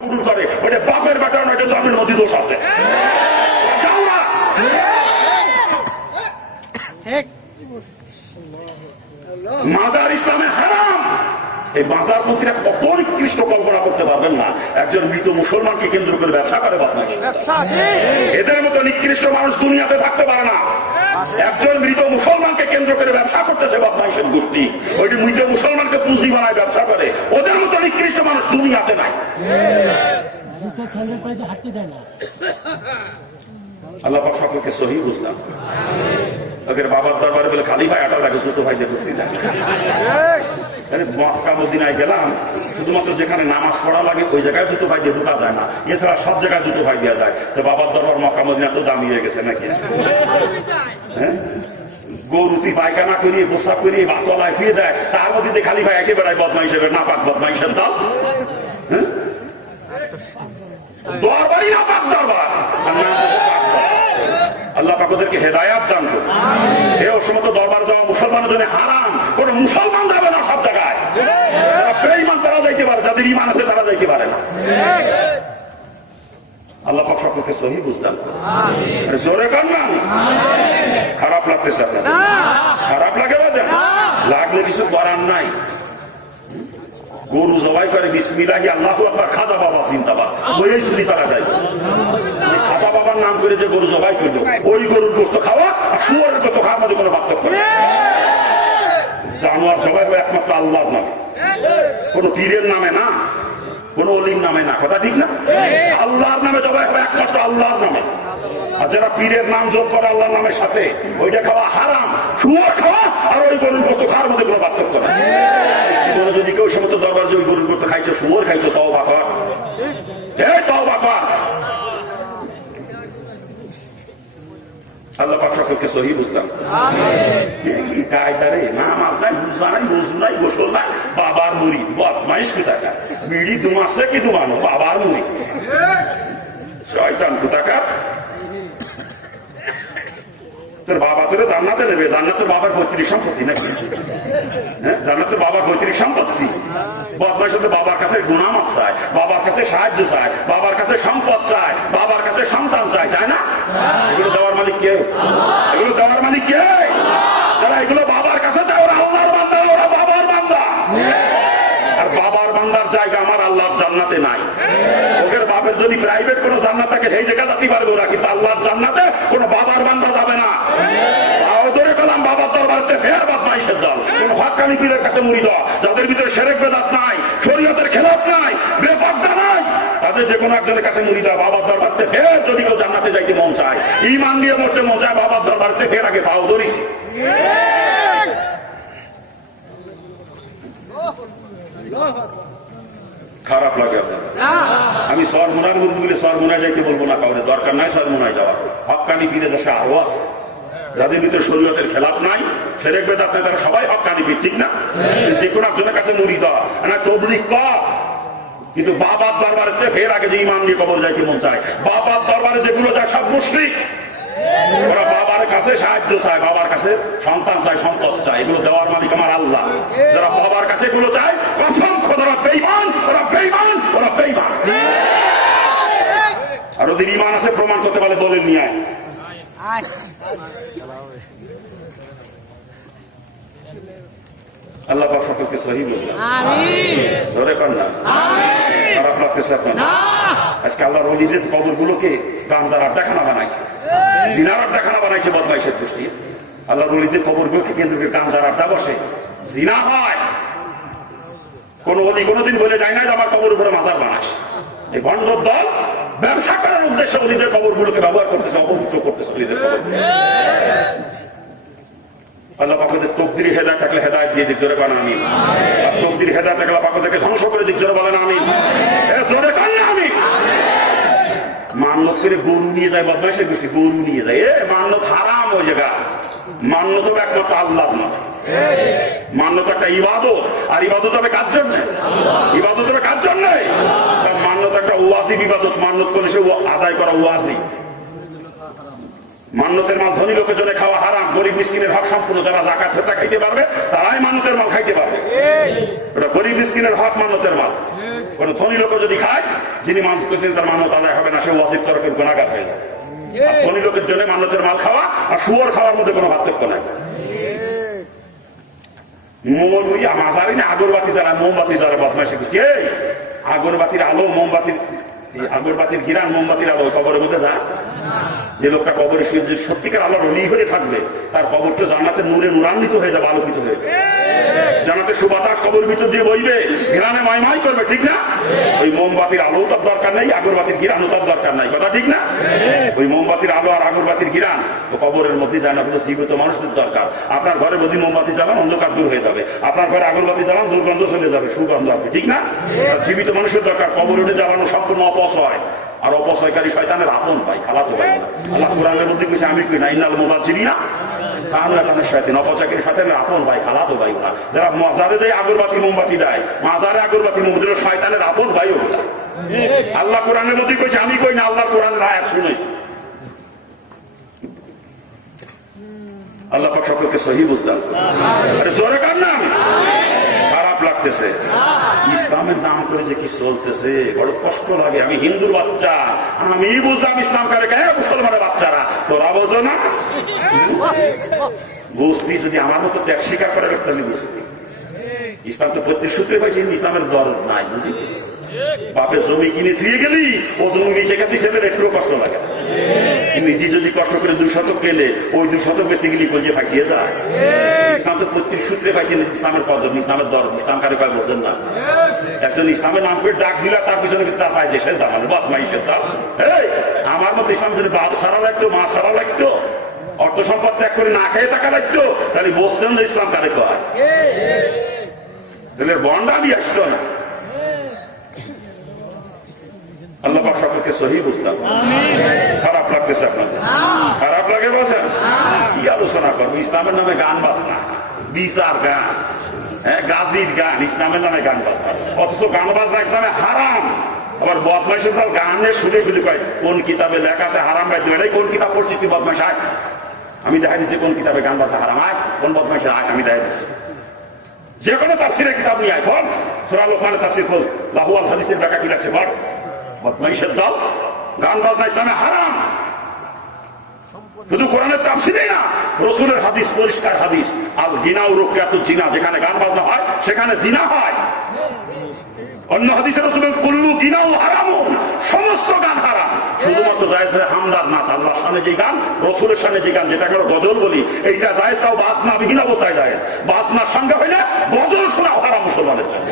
করে ওটা বাপের বেটা নয়, জন্মের মধ্যে দোষ আছে। মাজার ইসলামে হারাম। এই মাজার পন্থীরা কত নিকৃষ্ট কল্পনা করতে পারবেন না। একজন মৃত মুসলমানকে কেন্দ্র করে ব্যবসা করে বদমাইশ। এদের মতো নিকৃষ্ট মানুষ দুনিয়াতে থাকতে পারে না। একজন মৃত মুসলমানকে কেন্দ্র করে ব্যবসা করতেছে বদমাইশের গোষ্ঠী। ওই মৃত মুসলমানকে পুঁজি বানায় ব্যবসা করে। ওদের মতো নিকৃষ্ট মানুষ দুনিয়াতে নাই। আল্লাহ পাক সকলকে সহি বুঝলাম। ওদের বাবার দরবারে বলে খালি ভাই আটা লাগে ছোট ভাইদের বুঝতে দেয়। মক্কা মদিনায় গেলাম, শুধুমাত্র যেখানে নামাজ পড়া লাগে ওই জায়গায় জুতো ভাই দিয়ে ঢোকা যায় না, এছাড়া সব জায়গায় জুতো ভাই দেওয়া যায়। তো বাবার দরবার মক্কা মদিনা তো দামি হয়ে গেছে নাকি? হ্যাঁ, গরুতি পায়খানা করিয়ে গোসা করিয়ে বাতলায় ফিরে দেয়, তার মধ্যে খালি ভাই একেবারে বদমাইশের না পাক বদমাইশের দল। হ্যাঁ, দরবারই না পাক দরবার। আল্লাহ পাক ওদেরকে হেদায়াত দান করুন। এই অসমত দরবার যাওয়া মুসলমানের জন্য হারাম। কোন মুসলমান যাবে না সব জায়গায়। বেঈমান তারা যাইতে পারে, যাদের ঈমান আছে তারা যাইতে পারে না। আল্লাহ পাক সকলকে সহি বুঝদান করুন। জোরে কান না। খারাপ লাগতেছে আপনার? খারাপ লাগে বাজে? লাগলে কিছু করার নাই। গরু জবাই করে বিসমিল্লাহি আল্লাহু আকবার, খাজা বাবা জিন্দাবাদ, ওই চুরি চালা যায়। খাজা বাবার নাম করে যে গরু জবাই করলো, ওই গরুর গোশত খাওয়া আর শুয়োরের গোশত খাওয়ার মধ্যে কোনো পার্থক্য নেই। জানোয়ার জবাই হবে একমাত্র আল্লাহর নামে, কোন পীরের নামে না, কোন অলির নামে না। কথা ঠিক না? আল্লাহর নামে জবাই হবে একমাত্র আল্লাহর নামে। আর যারা পীরের নাম যোগ করে আল্লাহর নামের সাথে, ওইটা খাওয়া হারাম। শুয়োর খাওয়া আর ওই গরুর গোশত খাওয়ার মধ্যে কোনো পার্থক্য নেই। যদি কেউ সমস্ত দরবার যে ওই গরুর গোশত খাইছো, শুয়োর খাইছো, তাও বাবা তাও বাবা। আল্লাহ পাক সকলকে সহি বুঝতাম। নামাজ নাই, রোজা নাই, রোজু নাই, গোসল নাই, বাবার মুড়ি বদমাইশ কোথাকার। বিড়ি দুমাসে কি দুমানো, বাবার মুড়ি শয়তান কোথাকার। তোর বাবা তোরে জান্নাতে নেবে, জান্নাতের বাবার পৈতৃক সম্পত্তি নাকি? হ্যাঁ, জান্নাতের বাবার পৈতৃক সম্পত্তি। বদমাইশ হতে বাবার কাছে গুনামাফ চায়, বাবার কাছে সাহায্য চায়, বাবার কাছে সম্পদ চায়, বাবার কাছে সন্তান চায়, চায় না? এগুলো দেওয়ার মালিক কে? এগুলো দেওয়ার মালিক কে? যারা এগুলো বাবার কাছে চায় ওরা আল্লাহর বান্দা, ওরা বাবার বান্দা। আর বাবার বান্দার জায়গা আমার আল্লাহর জান্নাতে নাই। ওদের বাপের যদি প্রাইভেট কোনো জান্নাত থাকে সেই জায়গা যেতে পারবে ওরা, কিন্তু আল্লাহর জান্নাতে কোনো বাবার বান্দা যাবে না। ধরে পেলাম বাবার দরবারতে ফের বদমাইশের দল, কোন হক্কানি পীরের কাছে মুড়ি দেওয়া, যাদের ভিতরে শিরক বিদআত নাই, শরীয়তের খেলাফ নাই, বেপরদা নাই, তাদের যে কোনো একজনের কাছে মুড়ি দেওয়া। বাবার দরবারতে ফের যদি কেউ জান্নাতে যাইতে মন চায়, ঈমান নিয়ে মরতে মন চায়, বাবার দরবারতে ফের আগে পাও ধরিছি। খারাপ লাগে আপনার? আমি সরমুনার মুরগি সরমুনায় যাইতে বলবো না, কাউরে দরকার নাই সরমুনায় যাওয়া। হক্কানি পীরের দেশে আরো আছে, যাদের ভিতরে শরীয়তের খেলাফ নাই, শিরক বিদআত নাই, তারা সবাই হক্কানি পীর, ঠিক না? যে কোনো একজনের কাছে মুড়ি দেওয়া না তবলিগ কর, কিন্তু বাবার দরবারে ফের আগে যে ঈমান নিয়ে কবর যাইতে মন চায়। বাবার দরবারে যেগুলো যায় সব মুশরিক। ওরা বাবার কাছে সাহায্য চায়, বাবার কাছে সন্তান চায়, সম্পদ চায়। এগুলো দেওয়ার মালিক আমার আল্লাহ। যারা বাবার কাছে এগুলো চায়, অসংখ্য যারা বেঈমান, ওরা বেঈমান, ওরা বেঈমান। আর ওদের ঈমান আছে প্রমাণ করতে পারলে দলিল নিয়ে আয়। আল্লাহ পাক সকলকে সহি বুঝলাম। জোরে কর না। খারাপ লাগতেছে আপনার? আজকে আল্লাহর ওলিদের কবরগুলোকে গাঞ্জার আড্ডাখানা বানাইছে, জিনার আড্ডাখানা বানাইছে বদমাইশের গোষ্ঠী। আল্লাহর ওলিদের কবরগুলোকে কেন্দ্র করে গাঞ্জার আড্ডা বসে, জিনা হয়। কোন ওলি কোনদিন বলে যায় না যে আমার কবর উপরে মাজার বানাস। এই ভণ্ডর দল ব্যবসা করার উদ্দেশ্যে ওলিদের কবরগুলোকে ব্যবহার করতেছে, অপবিত্র করতেছে ওলিদের কবর। আল্লাহ পাক ওদের তকদিরে হেদায়েত থাকলে হেদায়েত দিয়ে দিক, জোরে বলেন আমিন। আর তকদিরে হেদায়েত থাকলে পাক ওদেরকে ধ্বংস করে দিক, জোরে বলেন আমিন। জোরে কান্না আমিন। মান্নত করে গরু নিয়ে যায় বদমাইশের গোষ্ঠী, গরু নিয়ে যায়। মান্নত হারাম ওই জায়গা। মান্নত হবে একমাত্র আল্লাহর নামে। মান্নত একটা ইবাদত, আর ইবাদত হবে কার জন্য? ইবাদত হবে কার জন্য? মান্নত একটা ওয়াজিব ইবাদত। মান্নত করলে সে আদায় করা ওয়াজিব। মান্নতের মাল ধনী লোকের জন্য খাওয়া হারাম। গরিব মিসকিনের হক সম্পূর্ণ, যারা যাকাত ফেতরা খাইতে পারবে তারাই মান্নতের মাল খাইতে পারবে। ওটা গরিব মিসকিনের হক, মান্নতের মাল। কোন ধনী লোক যদি খায় যিনি মানত করছেন তার মানত আদায় হবে না, সে ওয়াজিব তরফের গুনাহগার হয়ে যাবে। ধনী লোকের জন্য মান্যতের মাল খাওয়া আর শুয়োর খাওয়ার মধ্যে কোনো পার্থক্য নাই। মাঝারি না আগরবাতি জ্বালা, মোমবাতি জ্বালা বদমাইশি করছি। এই আগরবাতির আলো, আগরবাতির ঘিরান, মোমবাতির আলো কবরের মধ্যে যা। যে লোকটা কবরে সত্যিকার আল্লাহর ওলি হয়ে থাকবে, তার কবরটা জান্নাতের নূরে নূরান্বিত হয়ে যাবে, আলোকিত হয়ে যাবে। জান্নাতের সুবাতাস কবর ভিতর দিয়ে বইবে, ঘিরানে মাই করবে, ঠিক না? ওই মোমবাতির আলো তার দরকার নেই, আগরবাতির ঘিরানো তার দরকার নাই, কথা ঠিক না? ওই মোমবাতির আলো আর আগরবাতির ঘিরান ও কবরের মধ্যে যায় না, কোনো জীবিত মানুষদের দরকার। আপনার ঘরে যদি মোমবাতি জ্বালান অন্ধকার দূর হয়ে যাবে, আপনার ঘরে আগরবাতি জ্বালান দুর্গন্ধ চলে যাবে, সুগন্ধ আসবে, ঠিক না? জীবিত মানুষের দরকার। কবর উঠে জ্বালানো সম্পূর্ণ অপচয়, আর অপচয়কারী শয়তানের আপন ভাই, খালাতো ভাই না। আল্লাহ কোরআনের মধ্যে কিছু আমি কই না, ইন্নাল মুবাজ্জিরিনা কানু ইয়াতানের শয়তান, অপচয়কারী শয়তানের আপন ভাই, খালাতো ভাই না। যারা মাজারে যায় আগরবাতি মোমবাতি দেয়, মাজারে আগরবাতি মোমবাতি শয়তানের আপন ভাই ওটা। আল্লাহ কোরআনের মধ্যে কইছে, আমি কই না, আল্লাহ কোরআনের আয়াত শুনাইছি। আল্লাহ পাক সকলকে সহি বুঝদান। আরে জোরে কান না, খারাপ লাগতেছে ইসলামের নাম করে যে কি চলতেছে, বড় কষ্ট লাগে। আমি হিন্দুর বাচ্চা, আমি বুঝলাম ইসলাম কারে, কেন মুসলমানের বাচ্চারা তোরা বোঝো না? বুঝতি যদি আমার মতো ত্যাগ স্বীকার করে রাখতে, আমি বুঝতি ইসলাম তো প্রত্যেক সূত্রে পাইছি, ইসলামের দরদ নাই, বুঝি? বাপের জমি কিনে থুয়ে গেলি, ও জমি নিচে গেছে, সেটা একটু কষ্ট লাগে। নিজে যদি কষ্ট করে 2 শতক গেলে, ওই 2 শতক বেঁচতে গেলি কলজে ফাঁকিয়ে যায়। ইসলাম তো প্রত্যেক সূত্রে পাইছেন ইসলামের কদর, ইসলামের দরদ, ইসলাম কারে কয় বোঝেন না? একজন ইসলামের নাম করে ডাক দিলা, তার পিছনে তার পায় যে শেষ দাম বদমাইশের চাল। আমার মতো ইসলাম যদি বাপ সারা লাগতো, মা সারা লাগতো, অর্থ সম্পদ ত্যাগ করে না খেয়ে থাকা লাগতো, তাহলে বসতেন যে ইসলাম কারে কয়। তাহলে বন্ডা দিয়ে আসতো না। আল্লাহ পাক সকলকে সহি বুঝলাম। খারাপ লাগতেছে আপনাদের? খারাপ লাগে বসেন, কি আলোচনা করবো? ইসলামের নামে গান বাজনা, বিচার গান, গাজির গান, ইসলামের নামে গান বাজনা, অথচ গান বাজনা ইসলামে হারাম। আবার বদমাইশের দল গানে শুনে শুনে কয় কোন কিতাবে লেখা আছে হারাম বাধ্য, এটাই কোন কিতাব পড়ছি তুই বদমাইশ আয়? আমি দেখাই দিচ্ছি কোন কিতাবে গান বাজনা হারাম, আয় কোন বদমাইশের আয়, আমি দেখাই দিচ্ছি। যে কোনো তাফসিরের কিতাব নিয়ে আয়, বল সূরা লোকমানের তাফসির খোল, লাহুয়াল হাদিসের ব্যাখ্যা কি লাগছে বল। বদমাইশের দল, গান বাজনা ইসলামে হারাম। শুধু কোরআনের তাফসিরেই না, রাসূলের হাদিস, পরিষ্কার হাদিস, আল গিনা ও রুকিয়াতুজ জিনা, যেখানে গান বাজনা হয় সেখানে জিনা হয়। অন্য হাদিসে রাসূলের কুল্লু গিনা ও হারামুন, সমস্ত গান হারাম। শুধুমাত্র জায়েজ হামদার নাত, আল্লাহর শানে যে গান, রাসূলের শানে যে গান, যেটাকে আমরা গজল বলি, এইটা জায়েজ, তাও বাজনাবিহীন অবস্থায় জায়েজ। বাজনার সঙ্গে হইলে গজল শোনা হারাম মুসলমানের জন্য।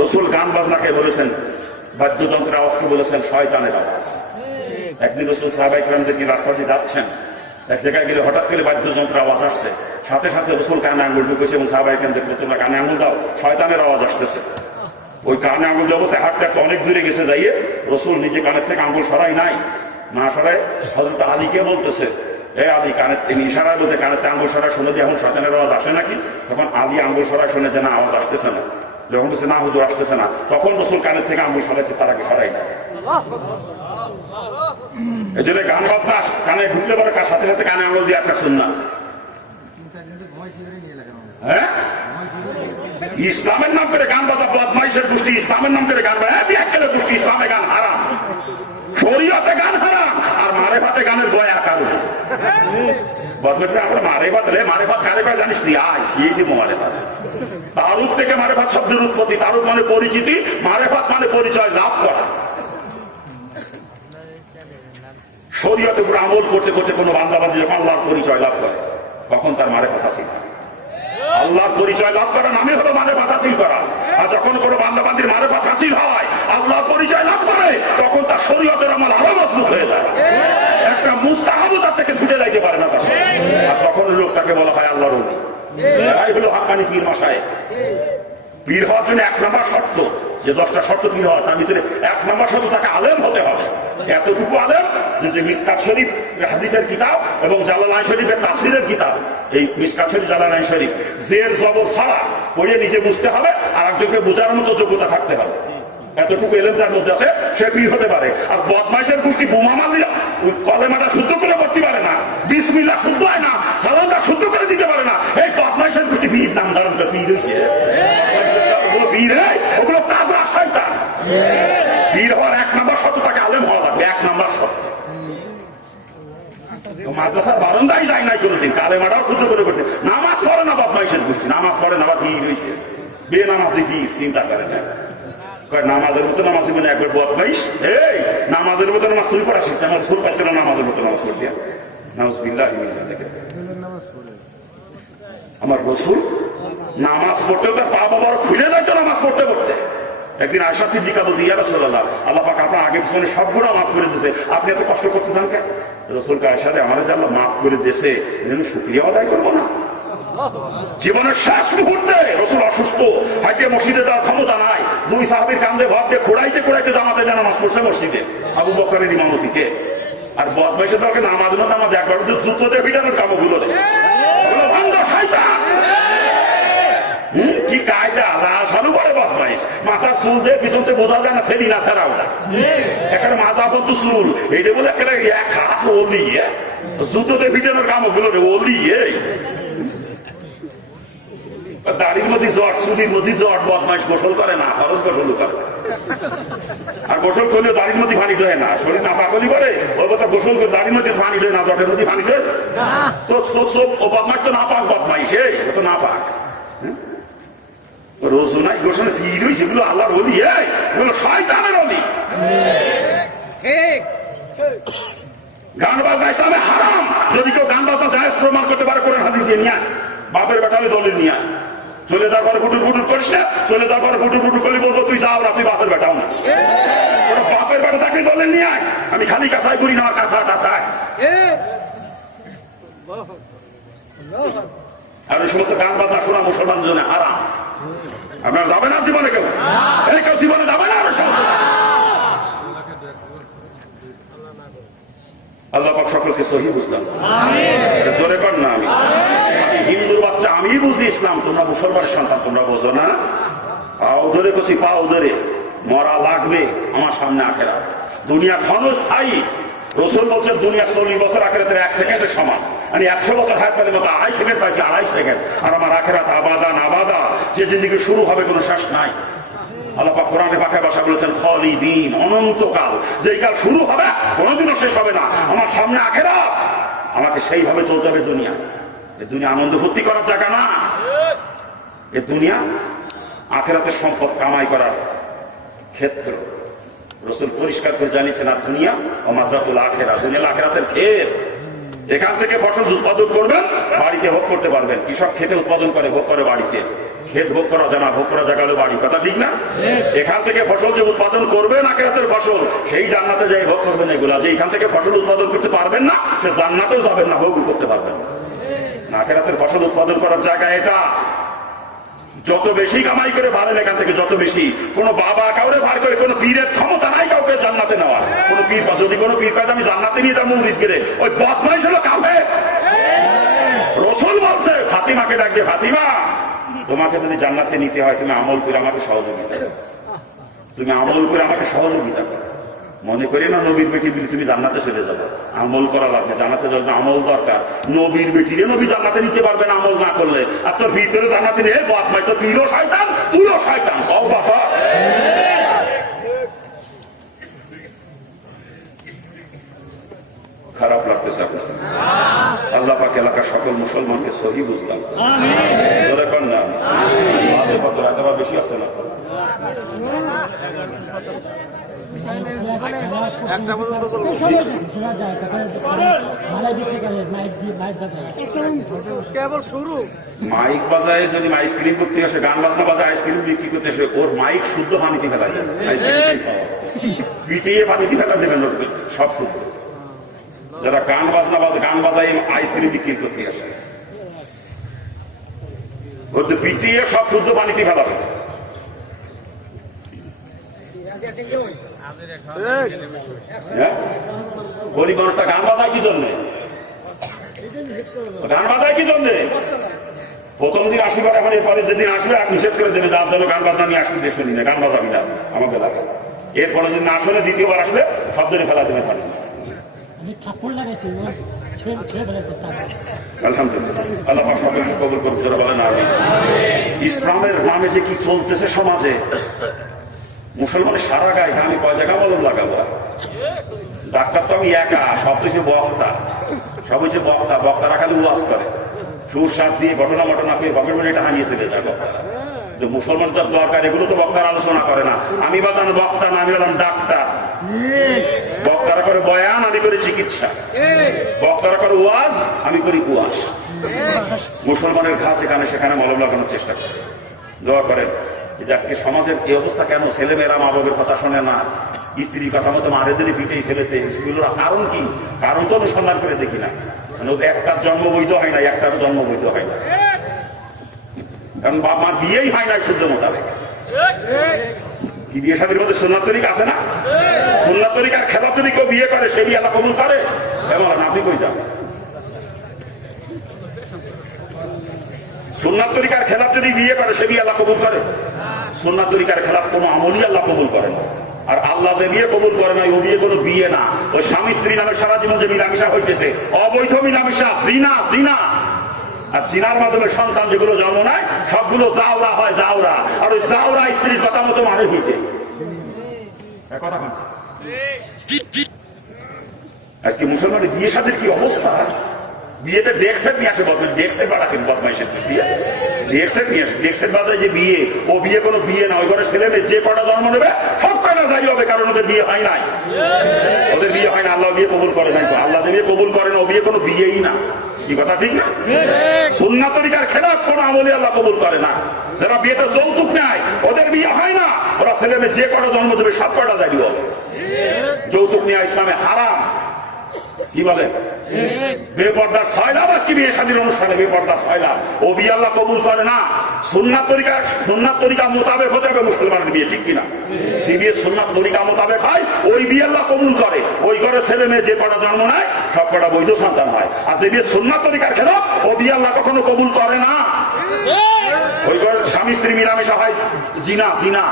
রাসূল গান বাজনাকে বলেছেন, বাদ্যযন্ত্রের আওয়াজকে বলেছেন শয়তানের আওয়াজ। একদিন রাসূল সাহাবায়ে কিরামদের কি রাস্তা দিয়ে যাচ্ছেন, এক জায়গায় গেলে হঠাৎ করে বাদ্যযন্ত্রের আওয়াজ আসছে, সাথে সাথে রাসূল কানে আঙুল ঢুকেছে এবং সাহাবায়ে কিরাম দেখলো, তোমরা কানে আঙুল দাও, শয়তানের আওয়াজ আসতেছে। ওই কানে আঙুল অবস্থায় হাঁটতে অনেক দূরে গেছে, যাইয়ে রাসূল নিজে কানের থেকে আঙুল সরাই নাই, না সরাই হযরত আলীকে বলতেছে, এ আলী কানের, তিনি ইশারায় বলতে কানের আঙুল সরাই, শুনে যে এখন শয়তানের আওয়াজ আসে নাকি? তখন আলী আঙুল সরাই শুনে যে না, আওয়াজ আসতেছে না। যখন বলছে না হুজুর আসতেছে না, তখন রাসূল কানের থেকে আঙুল সরাইছে, তার আগে সরাই না। এই জন্য গান বাজনা কানে ঢুকলে পরে সাথে সাথে কানে আঙুল দিয়ে একটা শুননা। হ্যাঁ, ইসলামের নাম করে গান বাজা, বদমাইশের গোষ্ঠী ইসলামের নাম করে গান বাজা, একেবারে গোষ্ঠী ইসলামে গান হারাম, শরীয়তে গান হারাম, আর মারেফাতে গানের বয়া কারণ। বদমাইশে আমরা মারেফাত, মারেফাত কারে কয় জানিস তুই? আয় এই দিব মারেফাত। তারুপ থেকে মারেফাত শব্দের উৎপত্তি, তারুপ মানে পরিচিতি, মারেফাত মানে পরিচয় লাভ করা। শরীয়তে উপর আমল করতে করতে কোনো বান্দাবান্দি যখন আল্লাহর পরিচয় লাভ করে, তখন তার মারেফাত হাসিল। আল্লাহর পরিচয় লাভ করা নামে হলো মারেফাত হাসিল করা। আর যখন কোনো বান্দাবান্দির মারেফাত হাসিল হয়, আল্লাহর পরিচয় লাভ করে, তখন তার শরীয়তের আমল আরো মজবুত হয়ে যায়। একটা মুস্তাহাবও তার থেকে ছুটে যাইতে পারে না, আর তখন লোকটাকে বলা হয় আল্লাহর ওলি। এরাই হলো হাক্কানি পীর মাশায়েখ। পীর হওয়ার জন্য 1 নম্বর শর্ত, যে 10টা শর্ত পীর হওয়ার, তার ভিতরে 1 নম্বর শর্ত তাকে আলেম হতে হবে। এতটুকু আলেম যে মিসকাত শরীফ হাদিসের কিতাব এবং জালালাইন শরীফের তাফসীরের কিতাব, এই মিসকাত শরীফ, জালালাইন শরীফ জের জবর ছাড়া পড়ে নিজে বুঝতে হবে, আর একজনকে বোঝার মতো যোগ্যতা থাকতে হবে। এতটুকু এলেম যার মধ্যে আছে, সে পীর হতে পারে। আর বদমাইশের গোষ্ঠী বোমা মারলে কলেমাটা শুদ্ধ করে করতে পারে না, বিসমিল্লাহ শুদ্ধ হয় না, সালামটা শুদ্ধ করে দিতে পারে না, এই বদমাইশের গোষ্ঠী পীর নাম ধারণ করে পীর হয়েছে। ওগুলো পীর, ওগুলো তাজা শয়তান। পীর হওয়ার 1 নম্বর শর্ত তাকে আলেম হওয়া লাগবে, 1 নম্বর শর্ত। মাদ্রাসার বারান্দায় যায় নাই কোনোদিন, কালেমাটাও সহ্য করে করতে। নামাজ পড়ে না বদমাইশের গোষ্ঠী, নামাজ পড়ে না, পীর হয়েছে বেনামাজি পীর, চিন্তা করে না। নামাজের মতো নামাজ মানে একবার বদমাইশ, এই নামাজের মতো নামাজ তুই পড়া শিখছে, আমার রসুল পাচ্ছিল নামাজের মতো নামাজ পড়তে। নামাজ বিল্লাহ, আমার রসুল নামাজ পড়তে তার পা বাবার খুলে যাইতো নামাজ পড়তে পড়তে। একদিন আয়েশা সিদ্দিকা বলতে, ইয়া রাসূলুল্লাহ, আল্লাহ পাক আপনার আগে পিছনে সব গুনাহ মাফ করে দিয়েছে, আপনি এত কষ্ট করতে চান কেন? রসুলকে আয়েশা দে, আমাদের আল্লাহ মাফ করে দিয়েছে, এজন্য শুকরিয়া আদায় করবো না? জীবনের শেষ মুহূর্তে রসুল অসুস্থ, হাইটে মসজিদে যাওয়ার ক্ষমতা নাই, 2 সাহাবীর কান্দে ভাব দিয়ে খোড়াইতে খোড়াইতে জামাতে যা নামাজ পড়ছে মসজিদে আবু বকরের ইমামতিতে। আর বদমাইশের দলকে নামাজ একবার জুতো দিয়ে পিটানোর কামগুলো ভণ্ড শয়তান। কি কায়দা, লাল সালু পরে বদমাইশ, মাথার চুল দিয়ে পিছনতে বোঝা যায় না, সেদিন আসারা ওটা একটা মাজা বলতো চুল, এই যে বলে একটা খাস ওলি, জুতোতে পিটানোর কামগুলো রে ওলি। দাড়ির মধ্যে জট, চুলির মধ্যে জট, বদমাইশ গোসল করে না, খরচ গোসল করে। আর গোসল করলে দাড়ির মধ্যে পানি ঢোয় না, শরীর না পাকলি করে ওই কথা গোসল করে দাড়ির মধ্যে পানি ঢোয় না, জটের মধ্যে পানি ঢোয় তো ও বদমাইশ তো না পাক, বদমাইশ ও তো না পাক। রোজু নাই গোসলে ফির হয়েছে, এগুলো আল্লাহর অলি, এগুলো শয়তানের অলি। গান বাজনা ইসলামে হারাম। যদি কেউ গান বাজনা জায়েজ প্রমাণ করতে পারে কোরআন হাদিস দিয়ে নিয়ে, বাপের বেটালে দলের নিয়ে চলে যাওয়ার পরে বুটুর বুটুর করিস না, চলে যাওয়ার পরে বুটুর বুটুর করলে বলবো তুই যাও না, তুই বাপের বেটাও না। বাপের বেটা তাকে দলের নিয়ে আয়, আমি খালি কাঁসাই করি না, আমার কাঁসা টাসায়। আর ওই সমস্ত গান বাজনা শোনা মুসলমানদের জন্য হারাম। আপনার যাবে না জীবনে, কেউ কেউ জীবনে যাবে না। আল্লাহ পাক সকলকে সহি বুঝলাম, জোরে কর না। আমি হিন্দুর বাচ্চা, আমি বুঝি ইসলাম, তোমরা মুসলমানের সন্তান, তোমরা বোঝো না। পাও ধরে কছি, পাও ধরে মরা লাগবে আমার সামনে আখেরাত। দুনিয়া ক্ষণস্থায়ী। রসুল বলছেন দুনিয়া 40 বছর, আখেরাতের 1 সেকেন্ডের সমান। আমি 100 বছর হায়াত পেলে মতো 2.5 সেকেন্ড পাইছি, 2.5 সেকেন্ড। আর আমার আখেরাত আবাদা নাবাদা, যে জিন্দেগি শুরু হবে কোনো শেষ নাই। আল্লাহ পাক কোরআনে পাকে ভাষা বলেছেন খালিদিন, অনন্তকাল। যেই কাল শুরু হবে কোনোদিনও শেষ হবে না। আমার সামনে আখেরাত, আমাকে সেইভাবে চলতে হবে। দুনিয়া, এই দুনিয়া আনন্দ ফুর্তি করার জায়গা না। এই দুনিয়া আখেরাতের সম্পদ কামাই করার ক্ষেত্র। রসুল পরিষ্কার করে জানিয়েছেন, আর দুনিয়া ও মাজরাতুল আখিরাহ, দুনিয়া আখিরাতের ক্ষেত। এখান থেকে ফসল উৎপাদন করবেন, বাড়িতে ভোগ করতে পারবেন। কৃষক খেতে উৎপাদন করে, ভোগ করে বাড়িতে। ক্ষেত ভোগ করা জানা, ভোগ করা জায়গা হলো বাড়ি, কথা ঠিক না? এখান থেকে ফসল যে উৎপাদন করবেন আখিরাতের ফসল, সেই জান্নাতে যাই ভোগ করবেন এগুলা। যে এখান থেকে ফসল উৎপাদন করতে পারবেন না, সে জান্নাতেও যাবেন না, ভোগ করতে পারবেন না। আখিরাতের ফসল উৎপাদন করার জায়গা এটা। যত বেশি কামাই করে পারেন এখান থেকে, যত বেশি। কোন বাবা কাউরে বার করে, কোন পীরের ক্ষমতা নাই কাউকে জান্নাতে নেওয়া। কোন পীর, যদি কোন পীর কাজ আমি জান্নাতে নিয়ে যাবো মুরিদ করে, ওই বদমাইশ হলো কাউকে। রসুল বলছে ফাতিমাকে ডাক দিয়ে, ফাতিমা তোমাকে যদি জান্নাতে নিতে হয়, তুমি আমল করে আমাকে সহযোগিতা করো, তুমি আমল করে আমাকে সহযোগিতা করো। মনে করি না নবীর বেটি বলি তুমি জান্নাতে চলে যাবো, আমল করা লাগবে। জান্নাতে যাওয়ার আমল দরকার। নবীর বেটিরে নবী জান্নাতে নিতে পারবেন আমল না করলে। আর তোর ভিতরে জান্নাতে নিয়ে বদমাই, তো তুইও শয়তান, তুইও শয়তান। কও বাবা, খারাপ লাগতেছে আপনার? আল্লাহ পাক এলাকার সকল মুসলমানকে সহি বুঝলাম, ধরে কর না। আবার বেশি আসছে না, মাইক বাজায়। যদি আইসক্রিম করতে আসে, গান বাজনা বাজায়, আইসক্রিম বিক্রি করতে আসে, ওর মাইক শুদ্ধ পানিতে ফেলা যায়। পিটিয়ে পানিতে ফেলা দেবেন, সব শুদ্ধ। যারা গান বাজনা গান বাজায় আইসক্রিম বিক্রি করতে আসে, ওর তো পিটিয়ে সব শুদ্ধ পানিতে ফেলাবে। গরিব মানুষটা গান বাজায় কি জন্যে? গান বাজায় কি জন্যে? প্রথম দিন আসবে, এখন এরপরে যেদিন আসবে এক নিষেধ করে দেবে, যার জন্য গান বাজনা নিয়ে আসবে শুনি না, গান বাজাবি না আমাকে লাগে। এরপরে যদি না আসলে দ্বিতীয়বার আসবে, সব জন্য ফেলা দেবে পানি। আলহামদুলিল্লাহ, আল্লাহ সকলকে কবুল করুন। ইসলামের নামে যে কি চলতেছে সমাজে, মুসলমানের সারা গায়ে আমি কয় জায়গা মলম লাগাবো? ডাক্তার তো আমি একা, সব কিছু বক্তা, সব হচ্ছে বক্তা। বক্তারা খালি ওয়াজ করে, সুর সার দিয়ে ঘটনা ঘটনা পেয়ে বাপের বাড়ি এটা হারিয়ে চলে যায় বক্তারা। যে মুসলমান যার দরকার এগুলো তো বক্তারা আলোচনা করে না। আমি বাজানো বক্তা না, আমি বললাম ডাক্তার। বক্তারা করে বয়ান, আমি করি চিকিৎসা। বক্তারা করে ওয়াজ, আমি করি কুয়াশ। মুসলমানের ঘা যেখানে সেখানে মলম লাগানোর চেষ্টা করে। দোয়া করেন যে আজকে সমাজের এই অবস্থা কেন? ছেলেমেয়েরা মা বাবার কথা শোনে না, স্ত্রীর কথা মতো মারে দিলে পিঠেই ছেলেতে। এগুলোর কারণ কি? কারণ তো অনুসন্ধান করে দেখি না। একটার জন্ম বৈধ হয় না, একটার জন্ম বৈধ হয় না, কারণ বাপ মার বিয়েই হয় না শুদ্ধ মোতাবেক। কি বিয়ে শাদীর মধ্যে সুন্নাত তরিকা আছে না? সুন্নাত তরিকার খেলাফ যদি কেউ বিয়ে করে, সে বিয়ে আল্লাহ কবুল করে? এমন আপনি কই যান? সুন্নাত তরিকার খেলাফ যদি বিয়ে করে, সে বিয়ে আল্লাহ কবুল করে? সুন্নাত তরিকার খেলাফ কোনো আমলই আল্লাহ কবুল করে না। আর আল্লাহ যে বিয়ে কবুল করে না, ও বিয়ে কোনো বিয়ে না। ওই স্বামী স্ত্রী নামে সারা জীবন যে মিলামিশা হইতেছে, অবৈধ মিলামিশা, জিনা। জিনা আর জিনার মাধ্যমে সন্তান যেগুলো জন্ম নেয়, সবগুলো জাওরা হয়, জাওরা। আর ওই জাওরা স্ত্রীর কথা মতো মানুষ হইতে। আজকে মুসলমানের বিয়ে শাদীর কি অবস্থা? বিয়েতে ডেক্সেট নিয়ে আসে, বদল ডেক্সেট বাড়া কিন্তু বদমাইশের দিয়ে ডেক্সেট নিয়ে আসে। ডেক্সেট বাদে যে বিয়ে, ও বিয়ে কোনো বিয়ে না। ওই ঘরে ছেলে মেয়ে যে কটা জন্ম নেবে সব কটা যাই হবে, কারণ ওদের বিয়ে হয় নাই। ওদের বিয়ে হয় না, আল্লাহ বিয়ে কবুল করে নাই। আল্লাহ যে বিয়ে কবুল করে না, ও বিয়ে কোনো বিয়েই না। কি কথা ঠিক না? সুন্নাত তরিকার খেলাফ কোন আমলে আল্লাহ কবুল করে না। যারা বিয়েতে যৌতুক নেয়, ওদের বিয়ে হয় না। ওরা ছেলে মেয়ে যে কটা জন্ম দেবে সব কটা যাই হবে। যৌতুক নেওয়া ইসলামে হারাম। কি বলে? বেপর্দার সয়লাভ। আজকে বিয়ে শাদীর অনুষ্ঠানে বেপর্দার সয়লাভ, ও বিয়ে আল্লাহ কবুল করে না। সুন্নাত তরিকা মোতাবেক হতে হবে মুসলমানের বিয়ে, ঠিক কিনা? সেই বিয়ে সুন্নাত তরিকা মোতাবেক হয়, ওই বিয়ে আল্লাহ কবুল করে। ওই ঘরে ছেলে মেয়ে যে কটা জন্ম নেয় সব কটা বৈধ সন্তান হয়। আর যে বিয়ে সুন্নাত তরিকার খেলাফ, ও বিয়ে আল্লাহ কখনো কবুল করে না। ওই ঘরে স্বামী স্ত্রী মিলামেশা হয়, জিনা। জিনা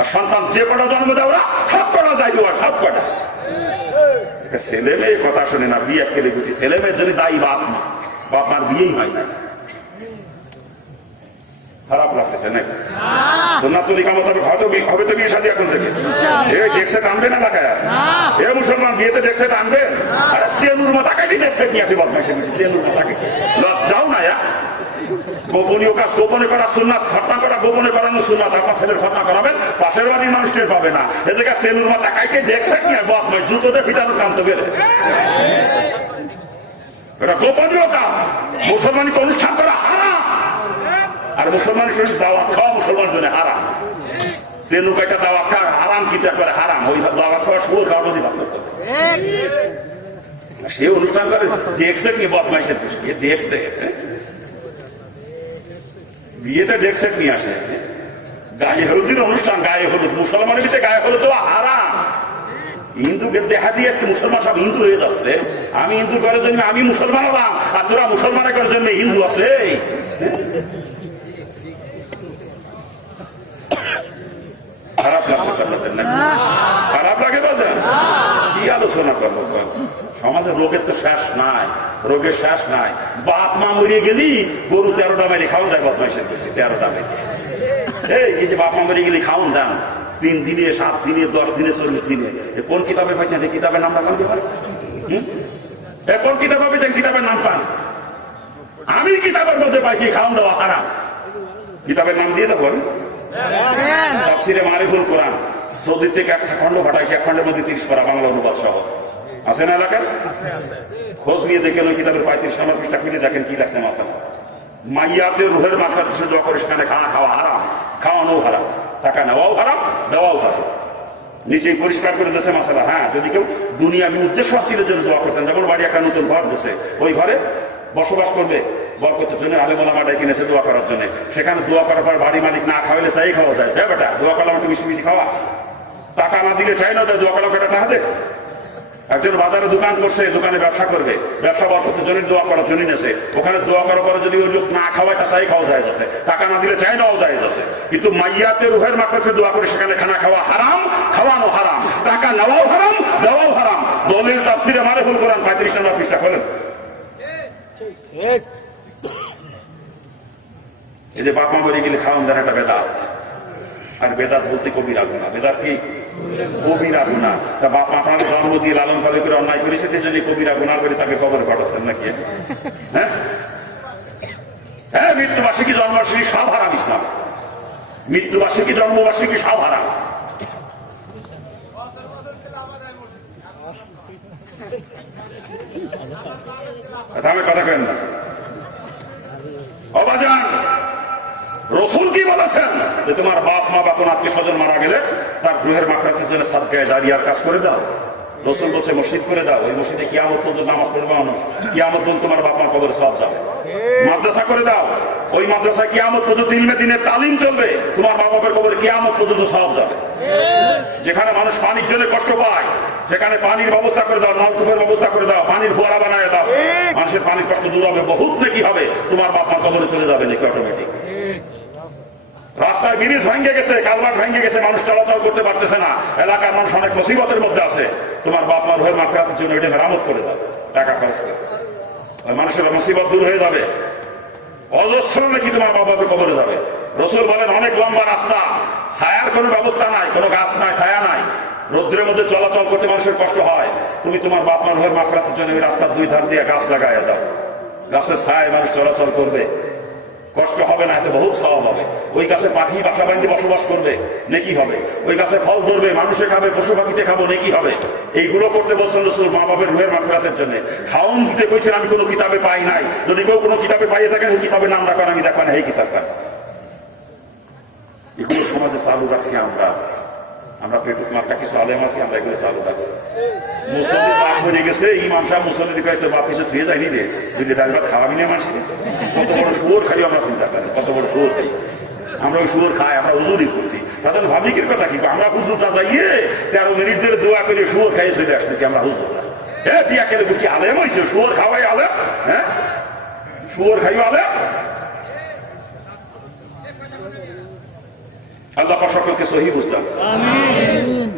আর সন্তান যে কটা জন্ম দেয় ওরা সব কটা যাই দেওয়া, সব কটা। ছেলে মেয়ে কথা শুনে না, বিয়ে কেলে বুঝি। ছেলে মেয়ের জন্য দায়ী বাপ মা, বাপ মার বিয়েই হয় না। খারাপ লাগতেছে না? সুন্নাত তরিকা মোতাবেক হয়তো হবে তো বিয়ে শাদী এখন থেকে। ডেক্সেট আনবে না টাকা? এ মুসলমান বিয়েতে ডেক্সেট আনবে? আরে সেনুর মাতাকে ডেক্সেট নিয়ে আসে বদমাইশে। সেনুর মাতাকে লজ্জাও না? গোপনীয় কাজ গোপনে করা সুন্নাত, ঘটনা করা গোপনে করানো সুন্নাত। আপনার ছেলের ঘটনা করাবেন, পাশের বাড়ির মানুষ টের পাবে না। এ জায়গায় সেলুর মাথা কাইকে দেখছে কি বদমাই, জুতোতে পিটানো কান্ত গেলে। এটা গোপনীয় কাজ। মুসলমানকে অনুষ্ঠান করা হারাম, আর মুসলমান শরীর দাওয়াত খাওয়া মুসলমান জন্য হারাম। সেলু কয়টা দাওয়াত খাওয়া হারাম, কিন্তু একবারে হারাম। ওই দাওয়াত খাওয়া শুয়োর খাওয়া যদি ভাবতে পারে, সে অনুষ্ঠান করে দেখছে কি বদমাইশের দৃষ্টি দেখছে। বিয়েতে ডেক্সেট নিয়ে আসে, গায়ে হলুদের অনুষ্ঠান, গায়ে হলুদ। মুসলমানের ভিতরে গায়ে হলুদ তো হারাম। হিন্দুকে দেখা দিয়ে আসছে মুসলমান সব হিন্দু হয়ে যাচ্ছে। আমি হিন্দু করার জন্য আমি মুসলমান হলাম, আর তোরা মুসলমান করার জন্য হিন্দু আছে। খারাপ লাগছে আপনাদের না? খারাপ লাগে বাজার? কি আলোচনা করবো? সমাজের রোগের তো শেষ নাই, রোগের শেষ নাই। বাপ মা মরিয়ে গেলি গরু 13টা মেরে খাওয়ান যায় বদমাইশের করছি। 13টা মেরে এই যে বাপ মা মরিয়ে গেলি খাওয়ান দেন 3 দিনে, 7 দিনে, 10 দিনে, 40 দিনে। কোন কিতাবে পাইছেন? এই কিতাবের নামটা বলতে পারে? কোন কিতাবে পাইছেন? কিতাবের নাম পান? আমি কিতাবের মধ্যে পাইছি খাওয়ান দেওয়া হারাম। কিতাবের নাম দিয়ে দেবো। তাফসিরে মারিফুল কোরআন সৌদি থেকে একটা খন্ড পাঠাইছে, এক খন্ডের মধ্যে 30 পারা বাংলা অনুবাদ সহ আছে না এলাকার? খোঁজ নিয়ে দেখেন ওই কিতাবের 35 নম্বর পৃষ্ঠা খুলে দেখেন কি লাগছে মাসালা। মাইয়াতে রুহের মাত্রা দেশে দোয়া করে, সেখানে খানা খাওয়া হারাম, খাওয়ানো হারাম, টাকা নেওয়াও হারাম, দেওয়াও হারাম। নিচেই পরিষ্কার করে দিয়েছে মাসালা। হ্যাঁ, যদি কেউ দুনিয়াবী উদ্দেশ্য হাসিলের জন্য দোয়া করতেন, যেমন বাড়ি একটা নতুন ঘর দিয়েছে, ওই ঘরে বসবাস করবে বরকতের জন্য, আলেম ওলামা কিনেছে দোয়া করার জন্য। সেখানে দোয়া করার পর বাড়ি মালিক না খাওয়াইলে চাই খাওয়া যায়। হ্যাঁ বেটা, দোয়া করলাম একটু মিষ্টি মিষ্টি খাওয়া, টাকা না দিলে চাই না, তাই দোয়া করলাম একটা টাকা দে। একজন বাজারে দোকান করছে, দোকানে ব্যবসা করবে, ব্যবসা বরকতের জন্য দোয়া করার জন্য নেছে। ওখানে দোয়া করার পরে যদি ওই লোক না খাওয়ায়, তা চাই খাওয়া যায় যাচ্ছে, টাকা না দিলে চাই নাও যায় যাচ্ছে। কিন্তু মাইয়াতে রুহের মাকড়ে দোয়া করে সেখানে খানা খাওয়া হারাম, খাওয়ানো হারাম, টাকা নেওয়াও হারাম, দেওয়াও হারাম। দলিল তাফসিরে মারিফুল কোরআন 35 নম্বর পৃষ্ঠা খোলেন। এই যে বাপ মা মরে গেলে খাওয়ান দেন একটা বেদাত। আর বেদাত বলতে কবিরা গুনাহ। বেদাত কি? কবিরা গুনাহ। তা বাপ মাতার জন্ম দিয়ে লালন পালন করে অন্যায় করেছে, সেই জন্য কবিরা গুনাহ করে তাকে কবরে পাঠাচ্ছেন নাকি? হ্যাঁ হ্যাঁ, মৃত্যুবার্ষিকী জন্মবার্ষিকী সব হারাম ইসলাম। মৃত্যুবার্ষিকী জন্মবার্ষিকী সব হারাম। কথা কেন না অবাজান? রসুল কি বলেছেন যে তোমার বাপ মা বা কোন আত্মীয় স্বজন মারা গেলে তার গৃহের মাকড়াতের জন্য সাদকায়ে জারিয়ার কাজ করে দাও। রসুল বলছে মসজিদ করে দাও, ওই মসজিদে কিয়ামত পর্যন্ত নামাজ পড়বে মানুষ, কিয়ামত পর্যন্ত তোমার বাপ মা কবরে সওয়াব যাবে। মাদ্রাসা করে দাও, ওই মাদ্রাসায় কিয়ামত পর্যন্ত ইলমে দ্বীনের তালিম চলবে, তোমার বাপ মায়ের কবরে কিয়ামত পর্যন্ত সওয়াব যাবে। যেখানে মানুষ পানির জন্য কষ্ট পায় সেখানে পানির ব্যবস্থা করে দাও, নলকূপের ব্যবস্থা করে দাও, পানির ফোয়ারা বানায় দাও, মানুষের পানির কষ্ট দূর হবে, বহুত নেকি হবে, তোমার বাপ মা কবরে চলে যাবে নাকি অটোমেটিক। রাস্তায় ব্রিজ ভেঙে গেছে, কালভার্ট ভেঙে গেছে, মানুষ চলাচল করতে পারতেছে না, এলাকার মানুষ অনেক মুসিবতের মধ্যে আছে, তোমার বাপ মা রোহের মাকড়াতের জন্য এটা মেরামত করে দাও, টাকা খরচ করে, মানুষের মুসিবত দূর হয়ে যাবে, অজস্র নাকি তোমার বাপ মায়ের কবরে যাবে। রসুল বলেন অনেক লম্বা রাস্তা, ছায়ার কোনো ব্যবস্থা নাই, কোনো গাছ নাই, ছায়া নাই, রৌদ্রের মধ্যে চলাচল করতে মানুষের কষ্ট হয়, তুমি তোমার বাপ মা রোহের মাকড়াতের জন্য ওই রাস্তার দুই ধার দিয়ে গাছ লাগাইয়া দাও, গাছের ছায়ায় মানুষ চলাচল করবে, কষ্ট হবে না, এতে বহুত সওয়াব হবে। ওই গাছে পাখি বাসা বাঁধে বসবাস করবে, নেকি হবে। ওই গাছে ফল ধরবে, মানুষে খাবে, পশু পাখিতে খাবো, নেকি হবে। এইগুলো করতে বলছেন রাসূল মা বাবার রুহের মাগফিরাতের জন্য। খাওন দিতে কইছেন আমি কোনো কিতাবে পাই নাই, যদি কেউ কোনো কিতাবে পাইয়ে থাকেন এই কিতাবের নাম রাখেন, আমি দেখবেন এই কিতাব পাই। এগুলো সমাজে চালু রাখছি আমরা, আমরা পেটুক মার্কা কিছু আলেম আছি, আমরা এগুলো চালু রাখছি। মুসল্লি বাপ হয়ে গেছে, ইমাম সাহেব মুসল্লি কয়েকটা বাপ কিছু ধুয়ে যায়নি রে, যদি ডালবা খাওয়াবি না মানুষকে, কত বড় শুয়োর খাই আমরা চিন্তা করি, কত বড় শুয়োর খাই আমরা, ওই শুয়োর খাই আমরা, হুজুরই করছি। তাদের ভাবিকের কথা কি, আমরা হুজুরটা যাইয়ে 13 মিনিট ধরে দোয়া করে শুয়োর খাইয়ে চলে আসতেছি আমরা হুজুররা। হ্যাঁ বিয়া খেলে বুঝি আলেম হয়েছে, শুয়োর খাওয়াই আলেম, হ্যাঁ শুয়োর খাইও আলেম। আল্লাহ সকলকে সহি বুঝলাম।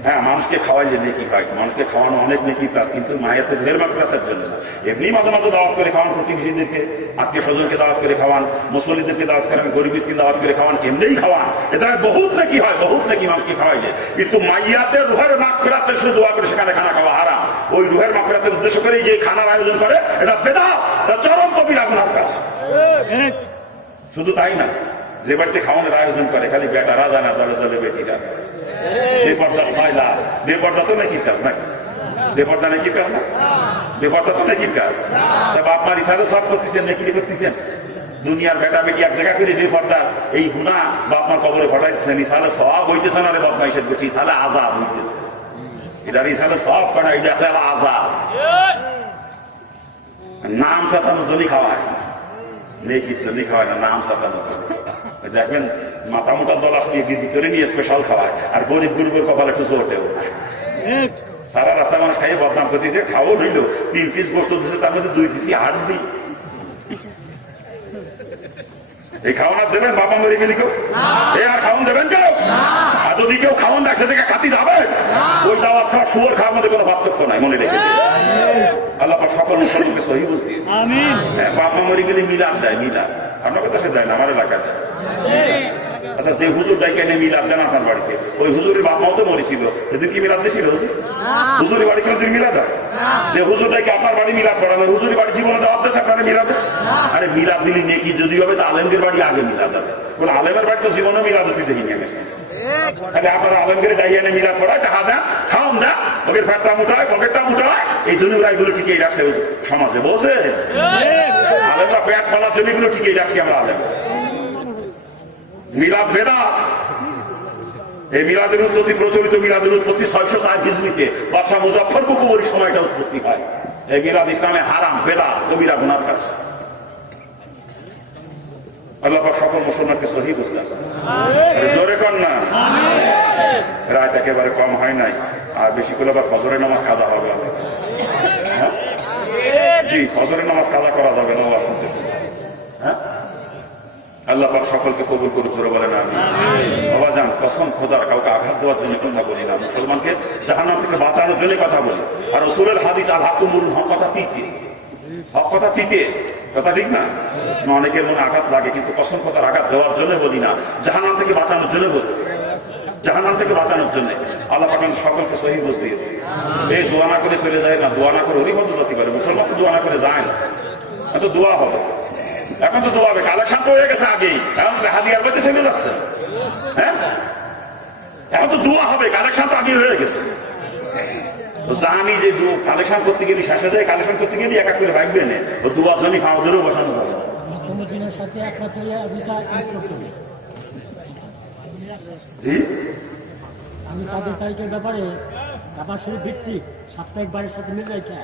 হ্যাঁ, মানুষকে খাওয়াইলে নেকি হয়, মানুষকে খাওয়ানো অনেক নেকি কাজ, কিন্তু মায়ের রুহের মাগফিরাতের জন্য না। এমনি মাঝে মাঝে দাওয়াত করে খাওয়ান, প্রতিবেশীদেরকে আত্মীয় স্বজনকে দাওয়াত করে খাওয়ান, মুসল্লিদেরকে দাওয়াত করে, গরিব মিসকিন দাওয়াত করে খাওয়ান, এমনিই খাওয়ান, এটা বহুত নাকি হয়, বহুত নাকি মানুষকে খাওয়াইলে। কিন্তু মাইয়াতে রুহের মাগফিরাতের শুধু দোয়া করে সেখানে খানা খাওয়া হারাম। ওই রুহের মাগফিরাতের উদ্দেশ্য করে যে খানার আয়োজন করে এটা বেদাত, এটা চরম কবিরা গুনার কাজ। শুধু তাই না, যে বাড়িতে খাওয়ানোর আয়োজন করে খালি বেটারা যায় না, দলে দলে বেটিরা, বেপর্দা ছাইলা, বেপর্দা তো নাকি কাজ নাকি, বেপর্দা নাকি কাজ না, বেপর্দা তো নাকি কাজ। বাপ মার ইসারে সব করতেছেন, নাকি করতেছেন, দুনিয়ার বেটা বেটি এক জায়গা করে বেপর্দা এই গুনাহ বাপ মার কবরে ঘটাইতেছেন, ইসালে সব হইতেছে না রে বাপ মা, ইসের গোষ্ঠী ইসালে আজাব হইতেছে, এটার ইসালে সব করে, এটা আছে আজাব। নাম সাতানো জলি খাওয়ায়, নেকি জলি খাওয়ায় না, নাম সাতানো। দেখবেন মাথা মোটা দল আসলে ভিতরে নিয়ে স্পেশাল খাওয়ায়, আর গরিব গরিবের কপালে একটু জোটেও সারা রাস্তা মানুষ খাইয়ে বদনাম করতে দিয়ে খাওয়া হইল, 3 পিস গোস্ত দিচ্ছে, তার মধ্যে 2 পিসই হাড় দিই। এই খাওয়ান আর দেবেন বাবা মরে গেলি কেউ? আর খাওয়ান দেবেন কেউ? আর যদি কেউ খাওয়ান একসাথে থেকে খাতি যাবে, ওই দাওয়াত খাওয়া শুয়োর খাওয়ার মধ্যে কোনো পার্থক্য নাই, মনে রেখে। আল্লাহ সকল মুসলমানকে সহি বুঝতে। হ্যাঁ, বাবা মরে গেলে মিলাদ দেয়, মিলাদ আপনার কথা সে দেয় না, আমার এলাকায় দেয়। আচ্ছা, যে হুজুর যাই কেন মিলাদ দেন আপনার বাড়িতে, ওই হুজুরের বাপ মাও তো মরেছিল, সেদিন কি মিলাদ দিয়েছিল হুজুর? হুজুরের বাড়ি কোনদিন মিলাদ হয়? যে হুজুর যাইকে আপনার বাড়ি মিলাদ করানো, হুজুরের বাড়ি জীবনে দাওয়াত দেশে আপনারা মিলাদ। আরে মিলাদ দিলি নেকি যদি হবে, তো আলেমদের বাড়ি আগে মিলাদ হবে, কোন আলেমের বাড়ি তো জীবনে মিলাদ হতে দেখিনি আমি। আপনারা আলেমদের ডাইয়া এনে মিলাদ করায়, টাকা দেন, খাওয়ান দেন, ওদের ফ্যাটটা মোটায়, পকেটটা মোটায়, এই জন্য ওরা এগুলো টিকিয়ে রাখছে সমাজে, বলছে আলেমরা পেট ফেলার জন্য এগুলো টিকিয়ে রাখছি আমরা আলেম। মিলাদ বেদাত। এই মিলাদের উৎপত্তি, প্রচলিত মিলাদের উৎপত্তি 604 হিজরিতে বাদশাহ মুজাফফর কুকুবরীর সময়টা উৎপত্তি হয়। এই মিলাদ ইসলামে হারাম, বেদাত, কবিরা গুনার কাজ। আল্লাহ পাক সকল মুসলমানকে সহি বুঝলেন। জোরে কর না, রাত একেবারে কম হয় নাই, আর বেশি করে আবার ফজরের নামাজ কাজা হবে। জি, ফজরের নামাজ কাজা করা যাবে না, আওয়াজ শুনতে শুনতে। হ্যাঁ, আল্লাহ পাক সকলকে কবুল করুন, জোরে বলেন আমিন। বাবা যান, কসম খোদার, কাউকে আঘাত দেওয়ার জন্য কথা বলি না, মুসলমানকে জাহান্নাম থেকে বাঁচানোর জন্য কথা বলি। আর রাসূলের হাদিস আল হাক্কু মুরুন, হক কথা তিতে, হক কথা তিতে, কথা ঠিক না? অনেকের মনে আঘাত লাগে, কিন্তু কসম কথার আঘাত দেওয়ার জন্য বলি না, জাহান্নাম থেকে বাঁচানোর জন্য বলি। জাহান্নাম থেকে বাঁচানোর জন্য। আল্লাহ পাক সকলকে সহি বুঝ দিয়ে এই দোয়া না করে চলে যায় না, দোয়া না করে অলিবদ্ধ জাতি করে, মুসলমান তো দোয়া না করে যায় না, তো দোয়া হবে, এখন তো দোয়া হবে, কালেকশন তো হয়ে গেছে আগেই, এখন হাদিয়ার মধ্যে চলে যাচ্ছে, হ্যাঁ এখন তো দোয়া হবে, কালেকশন তো আগে হয়ে গেছে। জানি যে কালেকশন করতে গেলে শেষে যায়, কালেকশন করতে গেলে এক এক করে ভাগবে না, ও দুয়া জনই খাওয়াদেরও বসানো হবে না। আমি তাদের তারিখের ব্যাপারে ব্যাপার শুরু ভিত্তিক সাপ্তাহিক বাড়ির সাথে মিল রয়েছে,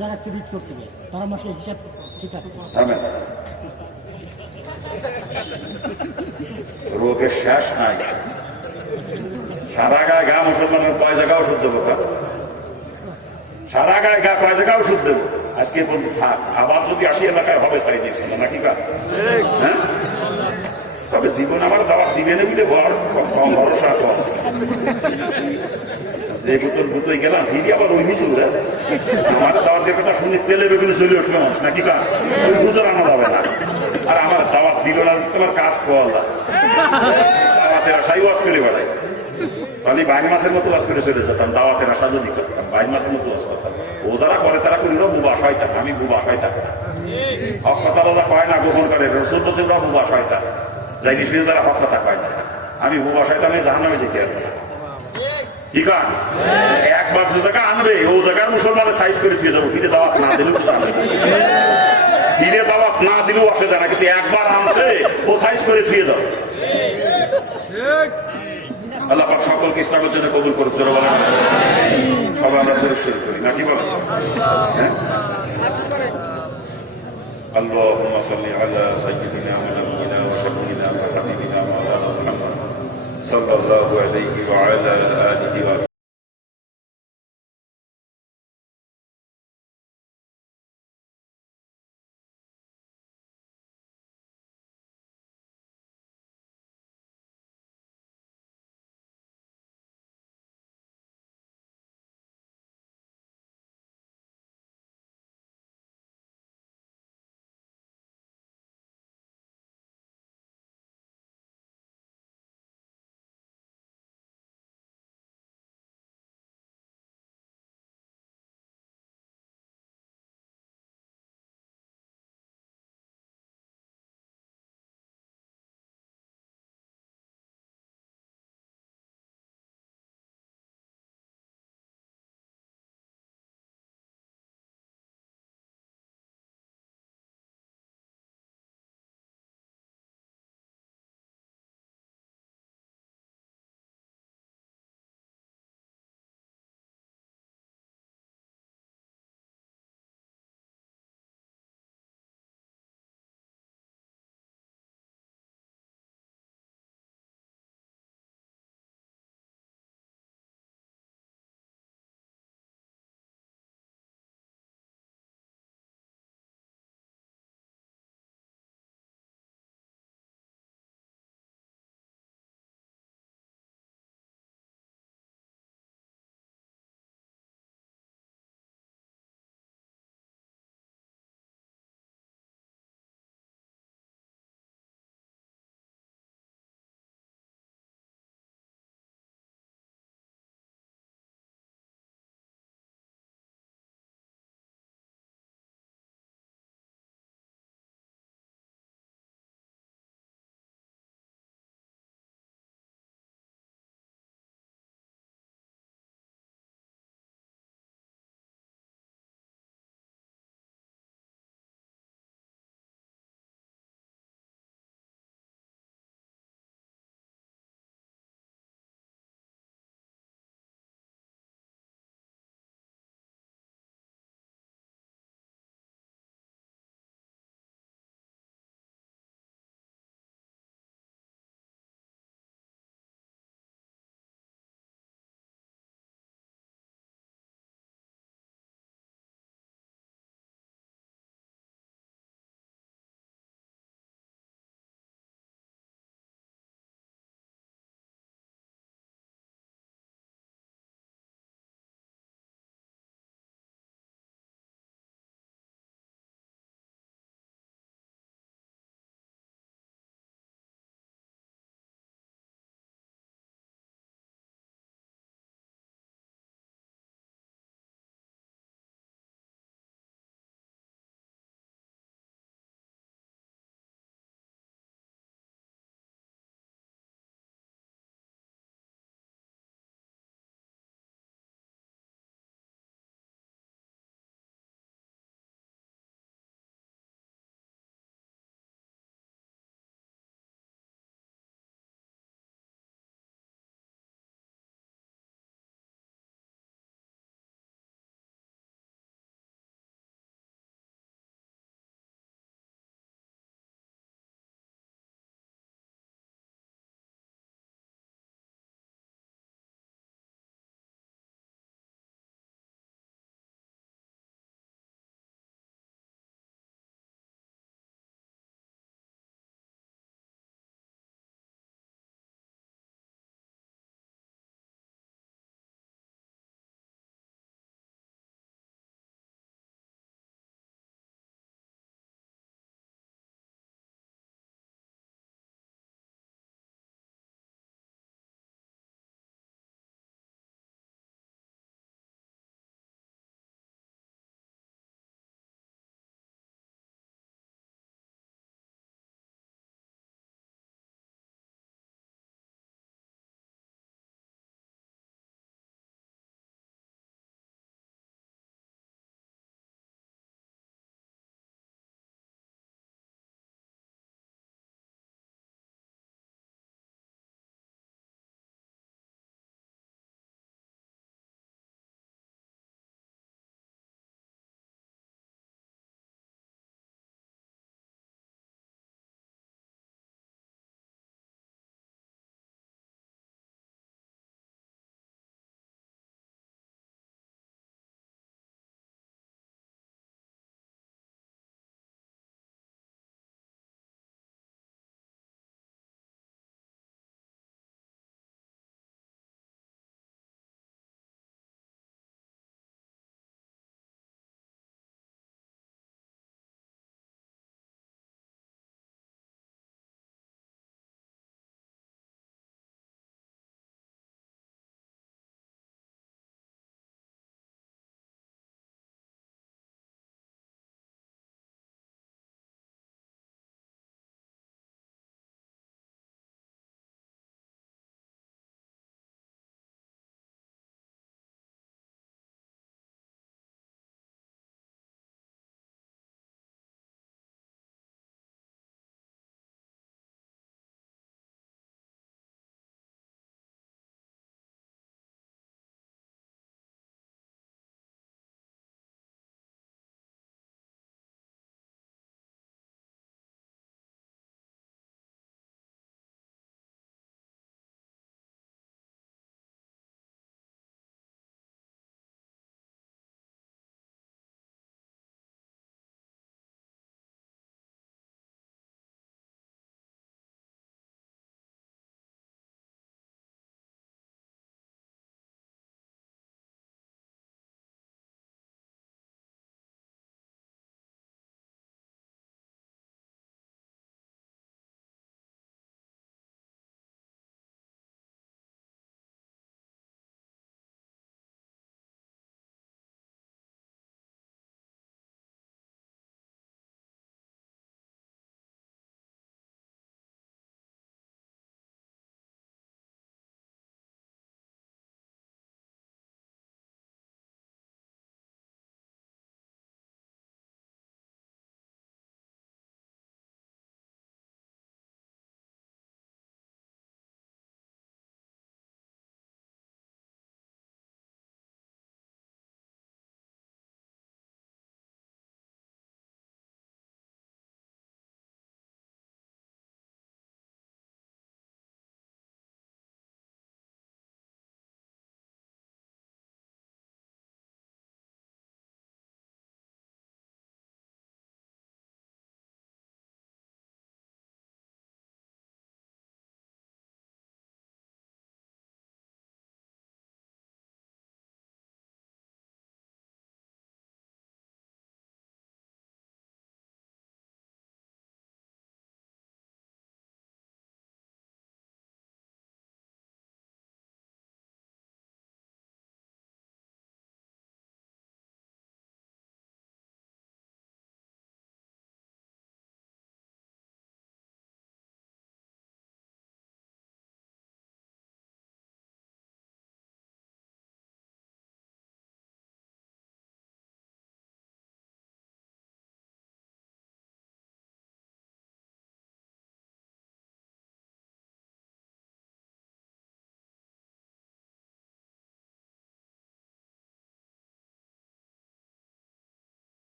যারা ক্রেডিট করতে হবে তারা মাসে হিসাব ঠিক আছে। রোগের শেষ নাই, সারা গায়ে গা মুসলমানের কয় জায়গা ওষুধ দেবো, সারা গায়ে গা কয় জায়গা ওষুধ দেবো, আজকে বলতে থাক, আবার যদি আসি এলাকায় হবে সারি দিয়েছে নাকি কা, হ্যাঁ তবে জীবন আমার দাওয়াত দিবে না বুঝে কম ভরসা কম, যে বোতল বুতোয় গেলাম ফিরি আবার ওই মিচু আমার দাওয়াত দিয়ে কথা শুনে তেলে বেগুনে চলে উঠলো নাকি কা, ওই বুঝো রান্না যাবে না, আর আমার দাওয়াত দিল না, তোমার কাজ করা দাওয়াতের আশাই ওয়াজ করে বেড়াই, তাহলে 22 মাসের মতো ওয়াজ করে চলে যেতাম, দাওয়াতের আশা যদি করতাম 22 মাসের মতো ওয়াজ করতাম। ও যারা করে তারা করিল বুবা শয়তান, আমি বুবা শয়তান, হক কথা দাদা কয় না গোপন করে, রসুল বলছে ওরা বুবা শয়তান, যাই নিষ্পিত তারা হক কথা কয় না, আমি বুবা শয়তানে জাহান্নামে যেতে আসবো না, ঠিক আছে? একবার যে জায়গা আনবে ও জায়গার মুসলমানের সাইজ করে দিয়ে যাবো, ফিরে দাওয়াত না দিলেও ফিরে দাওয়াত না দিলেও আসে যায় না, কিন্তু একবার আনছে ও সাইজ করে ফিরে যাবো। আল্লাহ পাক সকলকে ইসলামের জন্য কবুল করুন, জোরে বলেন সবাই আমরা ধরে শুরু করি নাকি বলেন, হ্যাঁ اللهم صل على سيدنا ونبينا وشفينا وحبيبنا مولانا محمد صلى الله عليه وعلى آله وسلم.